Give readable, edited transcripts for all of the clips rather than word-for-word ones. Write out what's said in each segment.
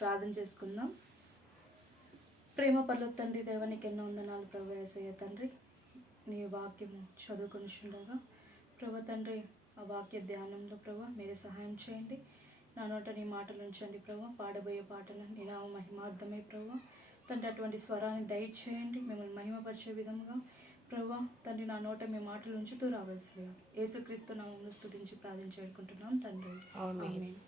ప్రార్థన చేసుకుందాం. ప్రేమ పర్లోక తండ్రి, దేవానికి ఎన్నో వందనాలు ప్రభు యేసయ్య తండ్రి. నీ వాక్యము చదువుకొనిచుండగా ప్రభు తండ్రి, ఆ వాక్య ధ్యానంలో ప్రభు మీరే సహాయం చేయండి. నా నోట నీ మాటలు ఉంచండి ప్రభు. పాడబోయే పాటలు నీ నామ మహిమార్థమై ప్రభు తండ్రి, అటువంటి స్వరాన్ని దయచేయండి. మిమ్మల్ని మహిమపరిచే విధంగా ప్రభు తండ్రి, నా నోట మీ మాటలు ఉంచుతూ రావాల్సిందిగా యేసుక్రీస్తు నామములో స్తుతించి ప్రార్థించుకుంటున్నాం తండ్రి, ఆమేన్.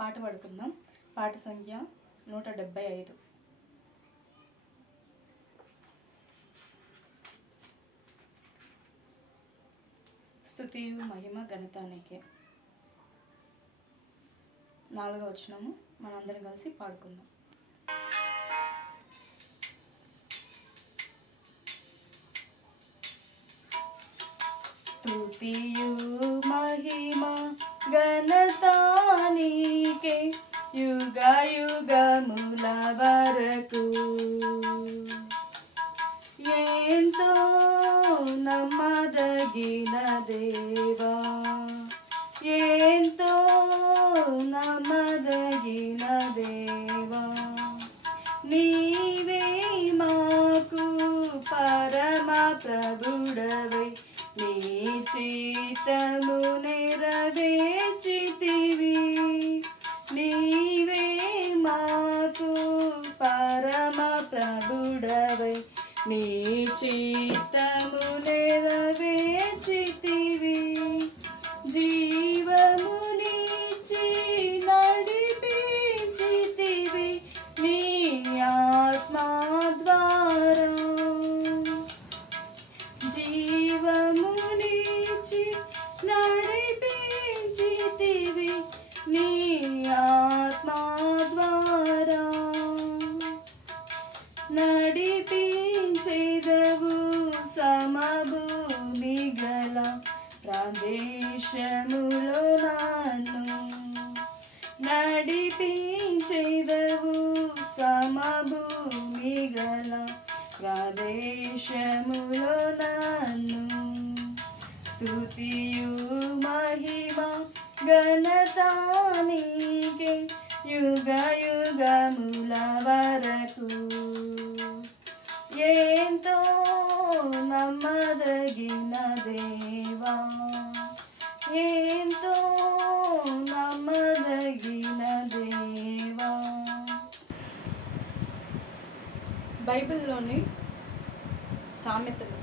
పాట పాడుకుందాం. పాట సంఖ్య 175. స్తుతియు మహిమ ఘనతానికే. 4వ వచనము మనందరం కలిసి పాడుకుందాం. స్తుతియు మహిమ ఘనతానికే యుగ యుగముల వరకు. ఎంతో నమ్మదగిన దేవా, ఎంతో నమ్మదగిన దేవా, నీవే మాకు పరమ ప్రభుడవై నీ చిత్తము నెరవేర్చితివి. నీవే మాకు పరమ ప్రభుడవై నీ చిత్తము నెరవేర్చితివి. జీవమునిచ్చి నడిపించితివి నీ ఆత్మ ద్వారా. జీవమునిచ్చి నడిపించితివి నీ ఆత్మ ద్వారా. నడిపించెదవు సమభూమి గల ప్రదేశములో నన్ను. నడిపించెదవు సమభూమి గల ప్రదేశములో నన్ను. స్తుతియు మహిమ ఘనతానికే యుగ యుగముల వరకు. ఎంతో నమ్మదగిన దేవా, ఎంతో నమ్మదగిన దేవా. బైబిల్లోని సామెతలు,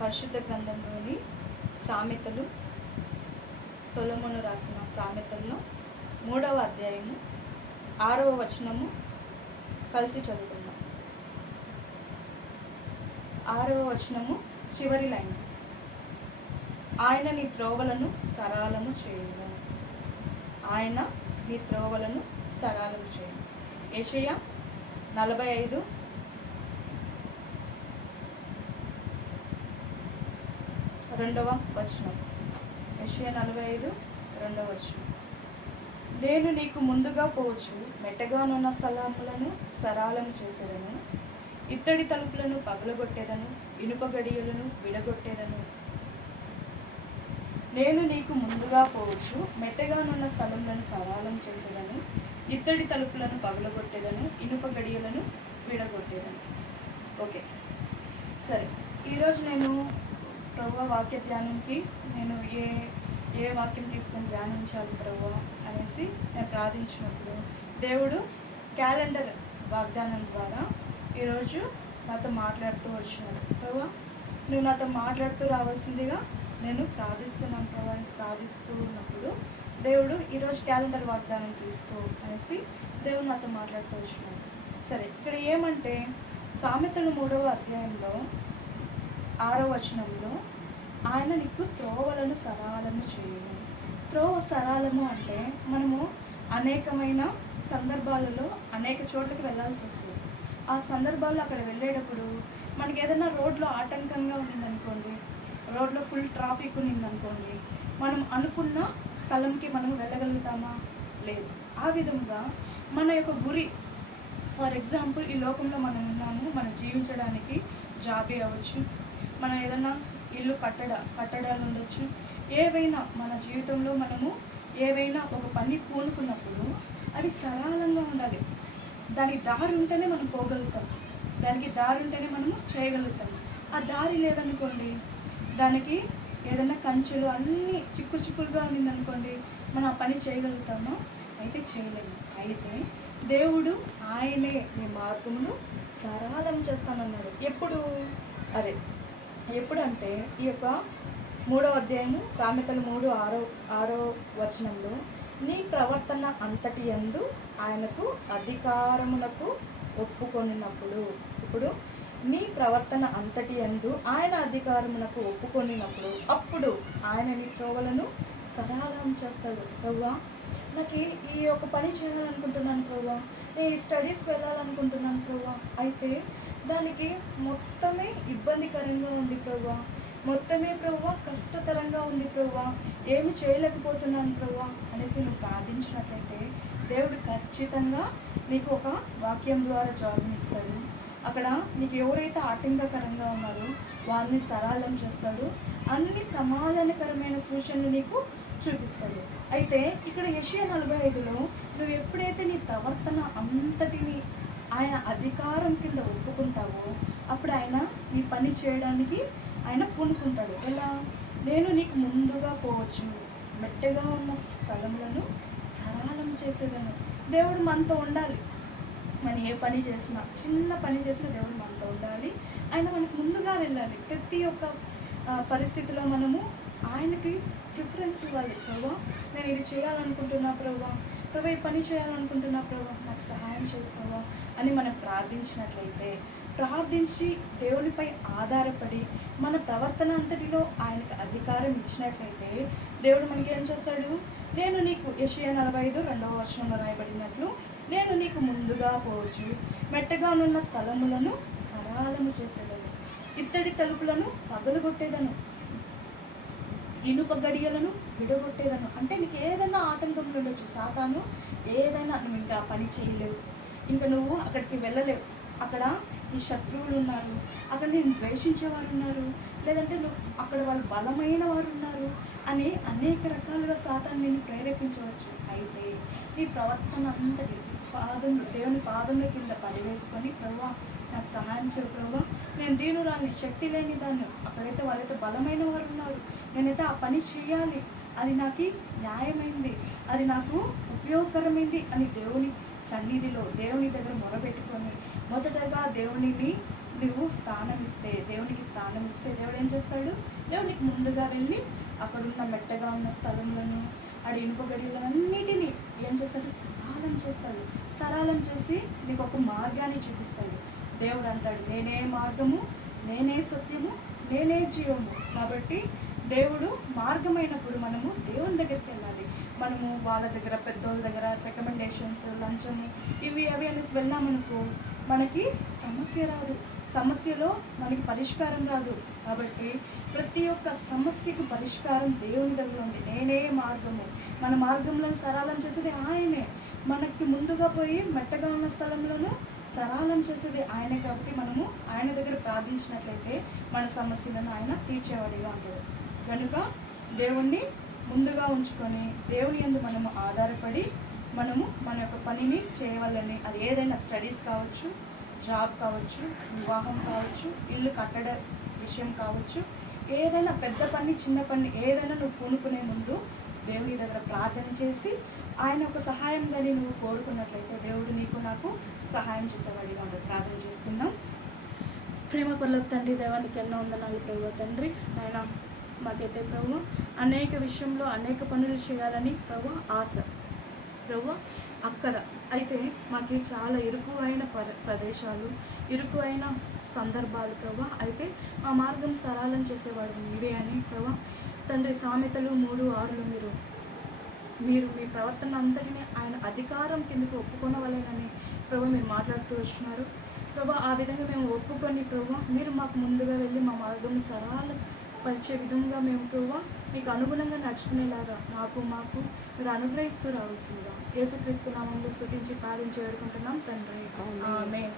పరిశుద్ధ గ్రంథంలోని సామెతలు, సొలొమోను రాసిన సామెతల్లో 3వ అధ్యాయము 6వ వచనము కలిసి చదువుకుందాం. 6వ వచనము చివరి లైన్. ఆయన నీ త్రోవలను సరళము చేయును. ఆయన నీ త్రోవలను సరళము చేయును. యెషయా 45 2వ వచనం. యెషయా 45 2వ వచనం. నేను నీకు ముందుగా పోవచ్చు, మెట్టగానున్న స్థలములను సరళము చేసేదను. ఇత్తడి తలుపులను పగలగొట్టేదను, ఇనుప గడియలను విడగొట్టేదను. నేను నీకు ముందుగా పోవచ్చు, మెట్టగానున్న స్థలములను సరళం చేసేదను. ఇత్తడి తలుపులను పగలగొట్టేదను, ఇనుప గడియలను విడగొట్టేదను. ఓకే, సరే. ఈరోజు నేను ప్రభువా వాక్య ధ్యానంకి నేను ఏ వాక్యం తీసుకొని ధ్యానించాలి ప్రభువా అనేసి నేను ప్రార్థించినప్పుడు దేవుడు క్యాలెండర్ వాగ్దానం ద్వారా ఈరోజు నాతో మాట్లాడుతూ వచ్చినాడు. ప్రభువా నువ్వు నాతో మాట్లాడుతూ రావాల్సిందిగా నేను ప్రార్థిస్తున్నాను ప్రభు అనేసి ప్రార్థిస్తూ ఉన్నప్పుడు దేవుడు ఈరోజు క్యాలెండర్ వాగ్దానం తీసుకో అనేసి దేవుడు నాతో మాట్లాడుతూ వచ్చినాడు. సరే, ఇక్కడ ఏమంటే సామెతలు 3వ అధ్యాయంలో 6వ వచనంలో ఆయన నీకు త్రోవలను సరళము చేయను. త్రోవ సరళము అంటే మనము అనేకమైన సందర్భాలలో అనేక చోట్లకి వెళ్ళాల్సి వస్తుంది. ఆ సందర్భాల్లో అక్కడ వెళ్ళేటప్పుడు మనకి ఏదైనా రోడ్లో ఆటంకంగా ఉందనుకోండి, రోడ్లో ఫుల్ ట్రాఫిక్ ఉందనుకోండి, మనం అనుకున్న స్థలంకి మనం వెళ్ళగలుగుతామా? లేదు. ఆ విధంగా మన యొక్క గురి, ఫర్ ఎగ్జాంపుల్ ఈ లోకంలో మనం ఉన్నాము, మనం జీవించడానికి జాబే అవ్వచ్చు, మనం ఏదైనా ఇల్లు కట్టడాలు ఉండొచ్చు, ఏవైనా మన జీవితంలో మనము ఏవైనా ఒక పని పూనుకున్నప్పుడు అది సరళంగా ఉండాలి. దానికి దారి ఉంటేనే మనం పోగలుగుతాం, దానికి దారి ఉంటేనే మనము చేయగలుగుతాం. ఆ దారి లేదనుకోండి, దానికి ఏదైనా కంచెలు అన్నీ చిక్కు చిక్కులుగా ఉండిందనుకోండి, మనం ఆ పని చేయగలుగుతామా? అయితే చేయలేము. అయితే దేవుడు ఆయనే మీ మార్గమును సరళం చేస్తానన్నాడు. ఎప్పుడు? అదే ఎప్పుడంటే ఈ యొక్క 3వ అధ్యాయము సామెతలు 3:6 వచనంలో, నీ ప్రవర్తన అంతటి యందు ఆయనకు అధికారమునకు ఒప్పుకొనినప్పుడు. ఇప్పుడు నీ ప్రవర్తన అంతటి యందు ఆయన అధికారమునకు ఒప్పుకొనినప్పుడు అప్పుడు ఆయన నీ త్రోవలను సరళం చేస్తాడు. ప్రభువా, నాకు ఈ యొక్క పని చేయాలనుకుంటున్నాను ప్రభువా, నేను ఈ స్టడీస్కి వెళ్ళాలనుకుంటున్నాను ప్రభువా, అయితే దానికి మొత్తమే ఇబ్బందికరంగా ఉంది ప్రభువా, మొత్తమే ప్రభువా కష్టతరంగా ఉంది ప్రభువా, ఏమి చేయలేకపోతున్నాను ప్రభువా అనేసి నువ్వు ప్రార్థించినట్లయితే దేవుడు ఖచ్చితంగా నీకు ఒక వాక్యం ద్వారా జవాబునిస్తాడు. అక్కడ నీకు ఎవరైతే ఆటంకకరంగా ఉన్నారో వాళ్ళని సరళం చేస్తాడు. అన్ని సమాధానకరమైన సూచనలు నీకు చూపిస్తాడు. అయితే ఇక్కడ యెషయా 45లో నువ్వు ఎప్పుడైతే నీ ప్రవర్తన అంతటిని ఆయన అధికారం కింద ఒప్పుకుంటావో అప్పుడు ఆయన నీ పని చేయడానికి ఆయన పూనుకుంటాడు. ఎలా? నేను నీకు ముందుగా పోవచ్చు, మెట్టగా ఉన్న స్థలములను సరళం చేసేదాను. దేవుడు మనతో ఉండాలి. మనం ఏ పని చేసినా, చిన్న పని చేసినా దేవుడు మనతో ఉండాలి. ఆయన మనకు ముందుగా వెళ్ళాలి. ప్రతి ఒక్క పరిస్థితిలో మనము ఆయనకి ప్రిఫరెన్స్ ఇవ్వాలి. ప్రభువా, నేను ఇది చేయాలనుకుంటున్నా ప్రభువా, ప్రభువా ఈ పని చేయాలనుకుంటున్నా ప్రభువా, నాకు సహాయం చేయి ప్రభువా అని మనం ప్రార్థించినట్లయితే, ప్రార్థించి దేవునిపై ఆధారపడి మన ప్రవర్తన అంతటిలో ఆయనకు అధికారం ఇచ్చినట్లయితే దేవుడు మనకి ఏం చేస్తాడు? నేను నీకు యెషయా 45:2 రాయబడినట్లు, నేను నీకు ముందుగా పోవచ్చు, మెట్టగానున్న స్థలములను సరళము చేసేదను, ఇత్తడి తలుపులను పగలగొట్టేదను, ఇనుప గడియలను విడగొట్టేదను. అంటే నీకు ఏదైనా ఆటంకంలో ఉండొచ్చు, సాతాను ఏదైనా, నువ్వు ఇంకా పని చేయలేవు, ఇంకా నువ్వు అక్కడికి వెళ్ళలేవు, అక్కడ ఈ శత్రువులు ఉన్నారు, అక్కడ నేను ద్వేషించేవారు ఉన్నారు, లేదంటే నువ్వు అక్కడ వాళ్ళు బలమైన వారు ఉన్నారు అని అనేక రకాలుగా సాతాను నేను ప్రేరేపించవచ్చు. అయితే నీ ప్రవర్తన అంతటి దేవుని పాదముల కింద పడివేసుకొని, ప్రభువా నాకు సహాయం చేయ ప్రభువా, నేను దీనురాలి, శక్తి లేని దాన్ని, అక్కడైతే వాళ్ళైతే బలమైన వారు ఉన్నారు, నేనైతే ఆ పని చేయాలి, అది నాకు న్యాయమైంది, అది నాకు ఉపయోగకరమైంది అని దేవుని సన్నిధిలో దేవుని దగ్గర మొరపెట్టుకొని మొదటగా దేవునికి స్థానం ఇస్తే దేవుడు ఏం చేస్తాడు? దేవునికి ముందుగా వెళ్ళి అక్కడున్న మెట్టగా ఉన్న స్థలంలో ఆడ ఇనుప గడియలన్నిటినీ ఏం చేస్తాడు? సరళం చేసి నీకు ఒక మార్గాన్ని చూపిస్తాడు. దేవుడు అంటాడు, నేనే మార్గము, నేనే సత్యము, నేనే జీవము. కాబట్టి దేవుడు మార్గమైనప్పుడు మనము దేవుని దగ్గరికి వెళ్ళాలి. మనము వాళ్ళ దగ్గర, పెద్దోళ్ళ దగ్గర రికమెండేషన్స్, లంచము, ఇవి అవి అనేసి వెళ్ళామనుకో మనకి సమస్య రాదు, సమస్యలో మనకి పరిష్కారం రాదు. కాబట్టి ప్రతి ఒక్క సమస్యకు పరిష్కారం దేవుని దగ్గర ఉంది. నేనే మార్గము, మన మార్గంలో సరళం చేసేది ఆయనే. మనకి ముందుగా పోయి మెట్టగా ఉన్న స్థలంలోనూ సరళం చేసేది ఆయనే. కాబట్టి మనము ఆయన దగ్గర ప్రార్థించినట్లయితే మన సమస్యలను ఆయన తీర్చేవాడిగా ఉంటాడు. కనుక దేవుణ్ణి ముందుగా ఉంచుకొని దేవుని యందు మనము ఆధారపడి మనము మన యొక్క పనిని చేయవాలని, అది ఏదైనా స్టడీస్ కావచ్చు, జాబ్ కావచ్చు, వివాహం కావచ్చు, ఇల్లు కట్టడ విషయం కావచ్చు, ఏదైనా పెద్ద పని, చిన్న పని ఏదైనా నువ్వు పూనుకునే ముందు దేవుని దగ్గర ప్రార్థన చేసి ఆయన ఒక సహాయం కానీ నువ్వు కోరుకున్నట్లయితే దేవుడు నీకు నాకు సహాయం చేసేవాడిగా ఉంటాడు. ప్రార్థన చేసుకుందాం. ప్రేమ పర్లేదు తండ్రి, దేవానికి ఎన్నో వందనాలు ప్రభువా. తండ్రి ఆయన మాకైతే ప్రభు అనేక విషయంలో అనేక పనులు చేయాలని ప్రభు ఆశ ప్రభు అక్కడ అయితే మాకు చాలా ఇరుకు అయిన ప్రదేశాలు, ఇరుకు అయిన సందర్భాలు ప్రభు. అయితే మా మార్గం సరళం చేసేవాడు మీరే అని ప్రభు. తండ్రి సామెతలు 3:6 మీరు మీ ప్రవర్తన అంతటినీ ఆయన అధికారం కిందకు ఒప్పుకొనవలేనని ప్రభు మీరు మాట్లాడుతూ వచ్చినారు ప్రభు. ఆ విధంగా మేము ఒప్పుకొని ప్రభు మీరు మాకు ముందుగా వెళ్ళి మా మార్గం సరళ పరిచే విధంగా మేము ప్రభు మీకు అనుగుణంగా నడుచుకునేలాగా మాకు మీరు అనుగ్రహిస్తూ రావాల్సిందిగా యేసుక్రీస్తు నామములో స్తుతించి ప్రార్థించి వేడుకుంటున్నాం తండ్రి. ఆమేన్.